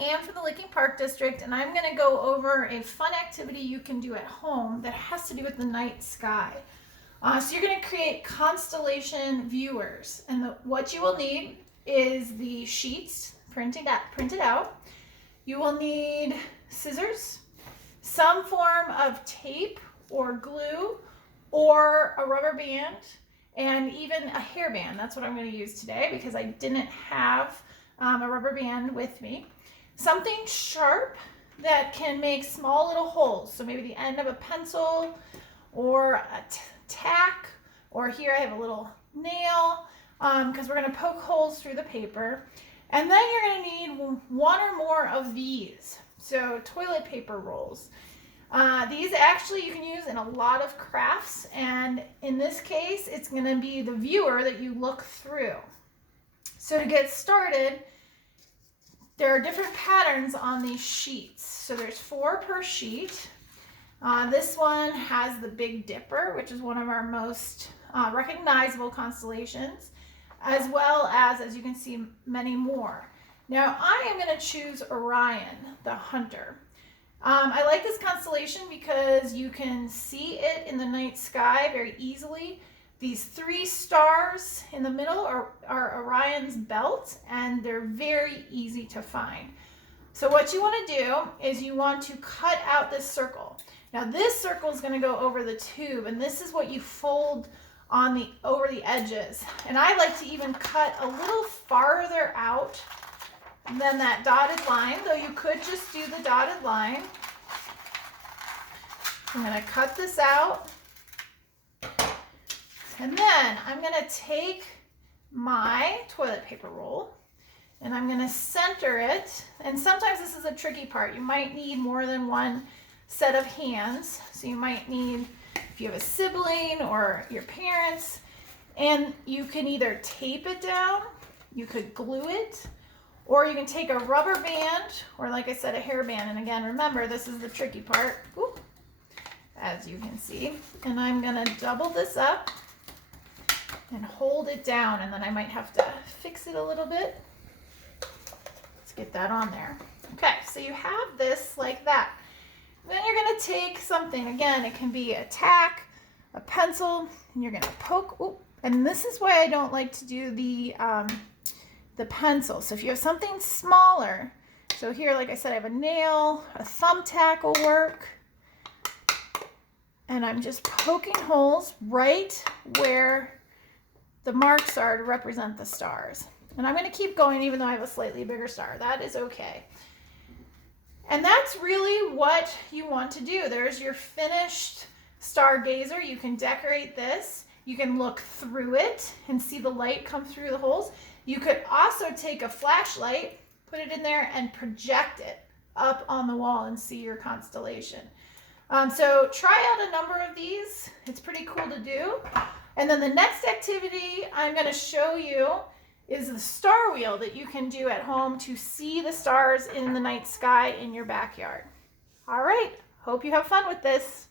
Ann from the Licking Park District, and I'm going to go over a fun activity you can do at home that has to do with the night sky. So you're going to create constellation viewers, and what you will need is the sheets printed out. You will need scissors, some form of tape or glue, or a rubber band, and even a hairband. That's what I'm going to use today because I didn't have a rubber band with me. Something sharp that can make small little holes. So maybe the end of a pencil or a tack, or here I have a little nail because we're going to poke holes through the paper. And then you're going to need one or more of these. So toilet paper rolls. These actually you can use in a lot of crafts, and in this case it's going to be the viewer that you look through. So to get started, there are different patterns on these sheets. So there's 4 per sheet. This one has the Big Dipper, which is one of our most recognizable constellations, as well as you can see, many more. Now I am going to choose Orion, the Hunter. I like this constellation because you can see it in the night sky very easily. These 3 stars in the middle are Orion's belt, and they're very easy to find. So what you want to do is you want to cut out this circle. Now this circle is going to go over the tube, and this is what you fold on over the edges. And I like to even cut a little farther out than that dotted line, though you could just do the dotted line. I'm going to cut this out. And then I'm going to take my toilet paper roll and I'm going to center it. And sometimes this is a tricky part. You might need more than one set of hands. So you might need, if you have a sibling or your parents, and you can either tape it down, you could glue it, or you can take a rubber band, or like I said, a hairband. And again, remember, this is the tricky part, as you can see. And I'm going to double this up and hold it down, and then I might have to fix it a little bit. Let's get that on there. Okay, so you have this like that. Then you're going to take something, again, it can be a tack, a pencil, and you're going to poke. And this is why I don't like to do the pencil. So if you have something smaller, so here, like I said, I have a nail, a thumbtack will work. And I'm just poking holes right where the marks are to represent the stars. And I'm going to keep going even though I have a slightly bigger star. That is okay. And that's really what you want to do. There's your finished stargazer. You can decorate this. You can look through it and see the light come through the holes. You could also take a flashlight, put it in there, and project it up on the wall and see your constellation. So try out a number of these. It's pretty cool to do. And then the next activity I'm going to show you is the star wheel that you can do at home to see the stars in the night sky in your backyard. All right, hope you have fun with this.